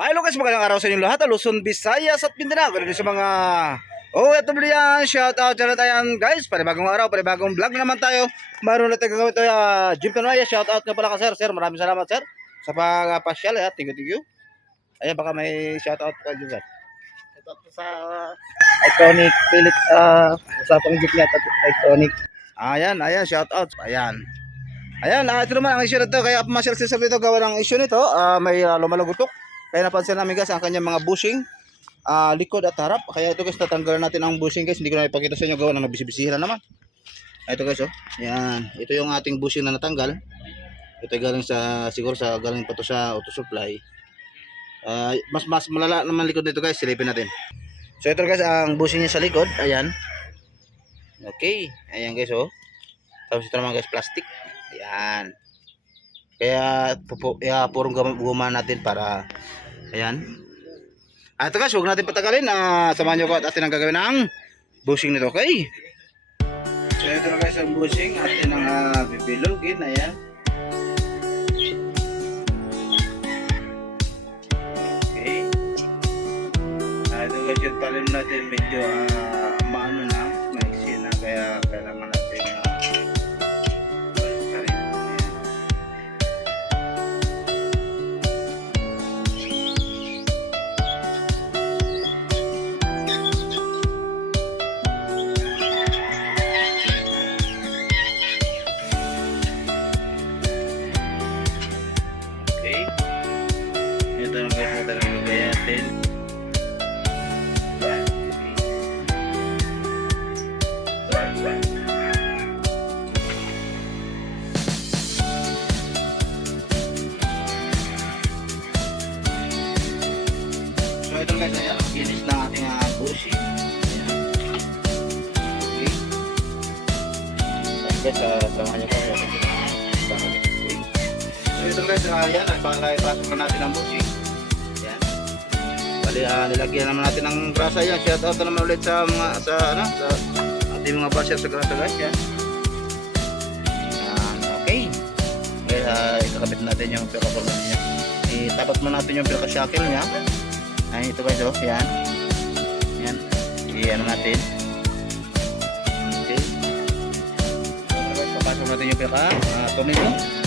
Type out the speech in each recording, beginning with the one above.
Hello guys, magandang araw sa inyong lahat. Luzon, Visayas at Mindanao. Ganun sa mga muli yan. Shout out dyan tayo guys. Panibagong araw, panibagong vlog naman tayo. Mayroon na tayo gagawin ito. Uh, Jim Tanaya, shout out nga pala ka sir. Sir, maraming salamat sir. Sa pagpasyal. Eh. Thank you, thank you. Ayan, baka may shout out ka dyan sir. Po sa iconic Philip uh, usapang jeep niya ito, iconic. Ayan, ayan, shout out. Ayan. Ayan, ah, ito naman ang issue nito. Kaya pumasyal si sir dito gawa ng issue nito. Ah, may uh, lumalagutok. Kaya napansin namin guys ang kanyang mga bushing. ah likod at harap. Kaya ito guys, tatanggalan natin ang bushing guys. Hindi ko na ipakita sa inyo gawa ng nabisibisihan naman. Ito guys oh. Yan. Ito yung ating bushing na natanggal. Ito galing sa siguro sa galing pa to sa auto supply. Ah, mas mas malala naman likod nito guys. Silipin natin. So ito guys ang bushing niya sa likod. Ayan. Okay. Ayan guys oh. Tapos ito naman guys plastic. Ayan. Kaya pupo, ya, purong guma, natin para ayan. Ah, ito guys, huwag natin patagalin. Ah, samahan niyo ko at atin ang gagawin ng bushing nito, okay? So ito guys ang bushing. Atin ang uh, bibilogin. Ayan. Talim natin medyo ah, maano na, maiksi na. Kaya kailangan natin. Ayan. Okay. Ito ang gagawin natin. Guys, ayan, finish na ating uh, bushing. Ayan. Okay. Ayan guys, uh, samahan niyo pa. Okay. So ito guys, uh, yan, ipasok na natin ang bushing. Yan. Bali, uh, nilagyan naman natin ng grasa yan. Shout out na naman ulit sa mga, sa, ano, sa ating mga basher sa grasa guys. Yan. Yan, okay. Okay, uh, ikakabit natin yung pinaka-forma niya. Itapat mo natin yung pinaka-shackle niya. Ay, ito guys, oh, yan. Yan. I-ano natin. Okay. So, guys, papasok natin yung pinaka-tornilyo. Ito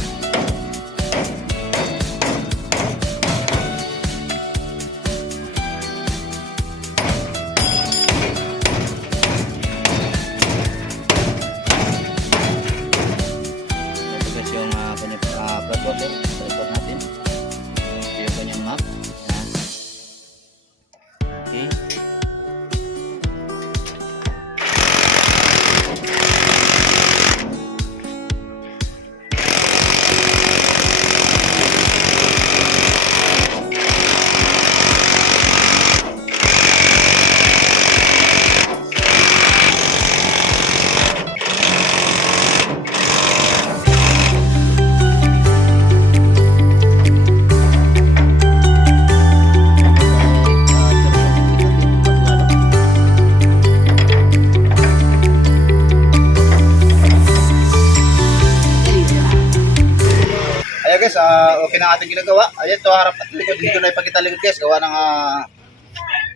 okay na ating ginagawa. Ayan, ito harap at likod. Ko na ipakita likod guys. Gawa ng uh,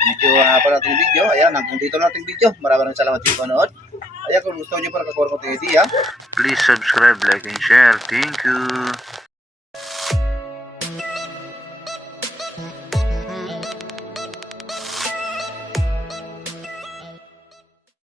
medyo uh, pa natin video. Ayan, hanggang dito na ating video. Maraming salamat sa panood. Ayan, kung gusto nyo para kakuha ko ito idea. Please subscribe, like, and share. Thank you.